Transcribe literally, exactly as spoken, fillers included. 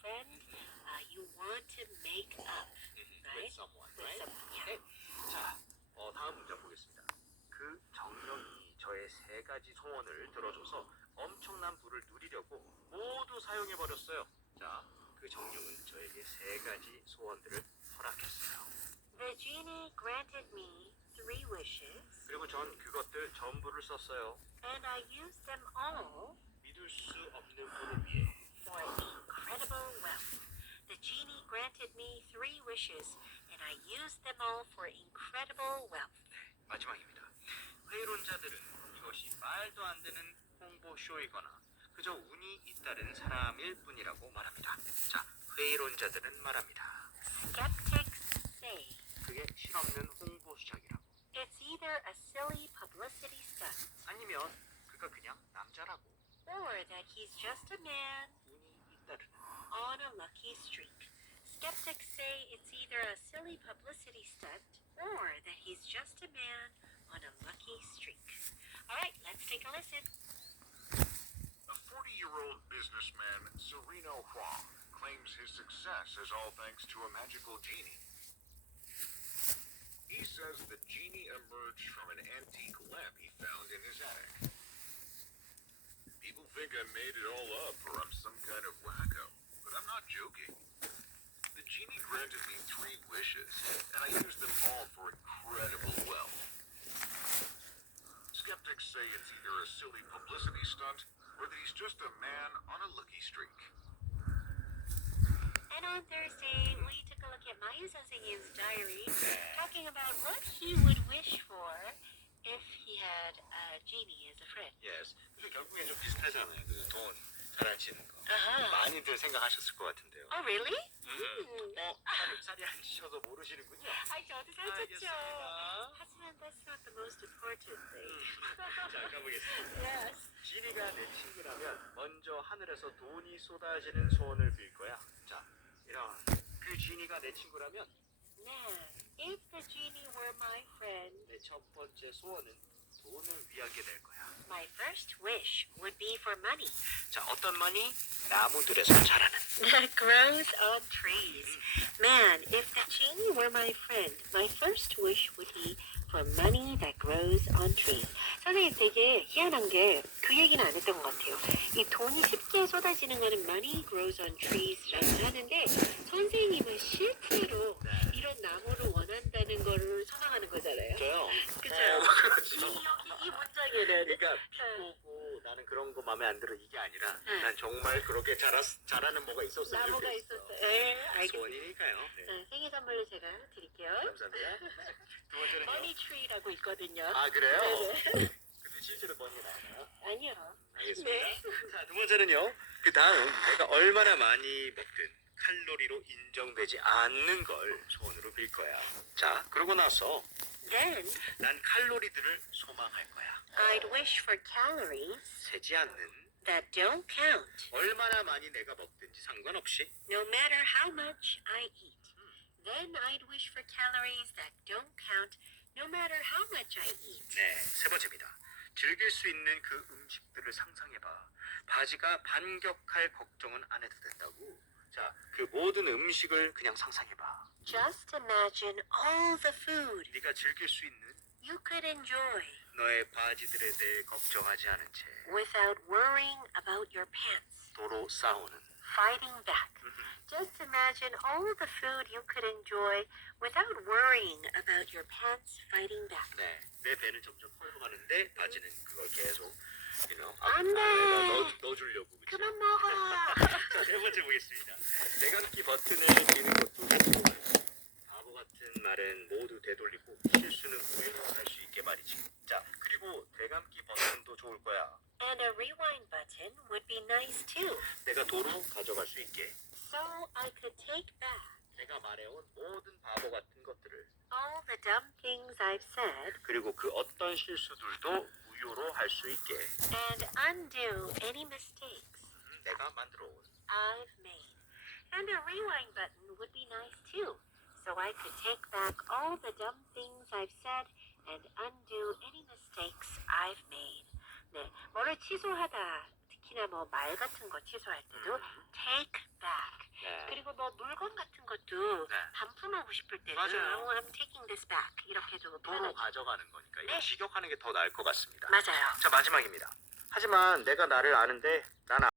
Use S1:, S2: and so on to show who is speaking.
S1: friend, uh, you want to make up, right?
S2: With someone,
S1: With
S2: right?
S1: someone, yeah.
S2: 네. 자, 어, 다음 문장 보겠습니다. 그 정령이 저의 세 가지 소원을 들어줘서 엄청난 부를 누리려고 모두 사용해 버렸어요. 자, 그 정령은 저에게 세 가지 소원들을 허락했어요.
S1: The genie granted me three wishes,
S2: 그리고 전 그것들 전부를 썼어요.
S1: and I used them all
S2: 믿을 수 없는 부를 위해.
S1: for incredible wealth. The genie granted me three wishes, and I used them all for incredible wealth.
S2: 마지막입니다. 회의론자들은 이것이 말도 안 되는 홍보쇼이거나 그저 운이 잇따른 사람일 뿐이라고 말합니다. 자, 회의론자들은 말합니다.
S1: Skeptics say
S2: 그게 실없는 홍보 수작이라고.
S1: it's either a silly publicity stunt
S2: 아니면 그가 그냥 남자라고.
S1: or that he's just a man
S2: 운이 잇따르는.
S1: on a lucky streak. Skeptics say it's either a silly publicity stunt or that he's just a man on a lucky streak. All right, let's take a listen.
S3: A forty-year-old businessman, Sereno Huang, claims his success is all thanks to a magical genie. He says the genie emerged from an antique lamp he found in his attic. People think I made it all up or I'm some kind of wacko, but I'm not joking. The genie granted me three wishes, and I used them all for incredible wealth. Skeptics say it's either a silly publicity stunt or that he's just a man on a lucky streak.
S1: And on Thursday, we took a look at Mayu Sensei's diary, talking about what he would wish for if he had a genie as a friend.
S2: Yes. 근데 결국엔 좀 비슷하잖아요. 그 돈 자랑치는 거.
S1: Uh-huh.
S2: 많이들 생각하셨을 것 같은데요.
S1: Oh, really?
S2: 음.
S1: 음.
S2: 어, 살이 안 찌셔서 모르시는군요.
S1: 아이, 저도 살쪘죠.
S2: 알겠습니다.
S1: 하지만 that's not the most important thing.
S2: 자, 가보겠습니다.
S1: Yes.
S2: 지니가 내 친구라면 먼저 하늘에서 돈이 쏟아지는 소원을 빌 거야. 자, 이런 그 지니가 내 친구라면
S1: Man, if the genie were my friend,
S2: 내 첫 번째 소원은 돈을 위하게 될 거야.
S1: my first wish would be for money
S2: 자, 어떤 많이 나무들에서 자라는.
S1: that grows on trees. Man, if the genie were my friend, my first wish would be for money that grows on trees. 선생님 되게 희한한 게 그 얘기는 안 했던 것 같아요. 이 돈이 쉽게 쏟아지는 거는 money grows on trees라고 하는데 선생님은 실제로 이런 나무를 원한다는 거를 소망하는 거잖아요.
S2: 저요.
S1: 그죠?
S2: 어,
S1: 이,
S2: 그렇지.
S1: 이, 이 문장에는
S2: 그러니까 비꼬고 나는 그런 거 마음에 안 들어 이게 아니라
S1: 응.
S2: 난 정말 그렇게 자라, 자라는 뭐가 있었으면
S1: 나무가
S2: 좋겠어.
S1: 있었어요. 네, 알겠습니다.
S2: 소원이니까요. 네.
S1: 네, 생일 선물로 제가 드릴게요.
S2: 감사합니다. 두 번째는요.
S1: 머니 트리라고 있거든요.
S2: 아 그래요?
S1: 네네.
S2: 근데 실제로 머니가 나와요?
S1: 아니요.
S2: 알겠습니다.
S1: 네.
S2: 자, 두 번째는요. 그 다음 내가 얼마나 많이 먹든 칼로리로 인정되지 않는 걸 소원으로 빌 거야. 자, 그러고 나서
S1: Then
S2: 난 칼로리들을 소망할 거야.
S1: I'd wish for calories
S2: 세지 않는
S1: that don't count,
S2: 얼마나 많이 내가 먹든지 상관없이
S1: no matter how much I eat. Then I'd wish for calories that don't count, no matter how much I eat.
S2: 네, 세 번째입니다. 즐길 수 있는 그 음식들을 상상해봐. 바지가 반격할 걱정은 안 해도 된다고. 자, 그 모든 음식을 그냥 상상해봐.
S1: Just imagine all the food
S2: 네가 즐길 수 있는
S1: you could enjoy
S2: 너의 바지들에 대해 걱정하지 않은 채
S1: without worrying about your pants
S2: 도로 싸우는.
S1: fighting back. Just imagine all the food you could enjoy without worrying about your pants fighting back.
S2: 네, 내 배는 점점 헐렁하는데 바지는 그걸 계속 you know,
S1: 안 돼.
S2: 안에다 넣어, 넣어주려고. 그쵸?
S1: 그만 먹어.
S2: 자, 세 번째 보겠습니다. 내감기 버튼을 끼는 것도 좋고 바보 같은 말은 모두 되돌리고 실수는 우연할 수 있게 말이지. 자, 그리고 대감기 버튼도 좋을 거야.
S1: And a rewind button would be nice too,
S2: 내가 도로 가져갈 수 있게.
S1: so I could take back
S2: 내가 말해온 모든 바보 같은 것들을
S1: all the dumb things I've said
S2: 그리고 그 어떤 실수들도 무효로 할 수 있게
S1: and undo any mistakes
S2: 음, 내가 만들어온.
S1: I've made. And a rewind button would be nice too, so I could take back all the dumb things I've said and undo any mistakes I've made. 네, 뭐를 취소하다, 특히나 뭐 말 같은 거 취소할 때도 take back. 같은 것도
S2: 네.
S1: 반품하고 싶을 때는
S2: 맞아요.
S1: oh, I'm taking this back 이렇게도
S2: 도로
S1: 표현하죠.
S2: 가져가는 거니까 이거
S1: 네.
S2: 직역하는 게 더 나을 것 같습니다.
S1: 맞아요.
S2: 자, 마지막입니다. 하지만 내가 나를 아는데 난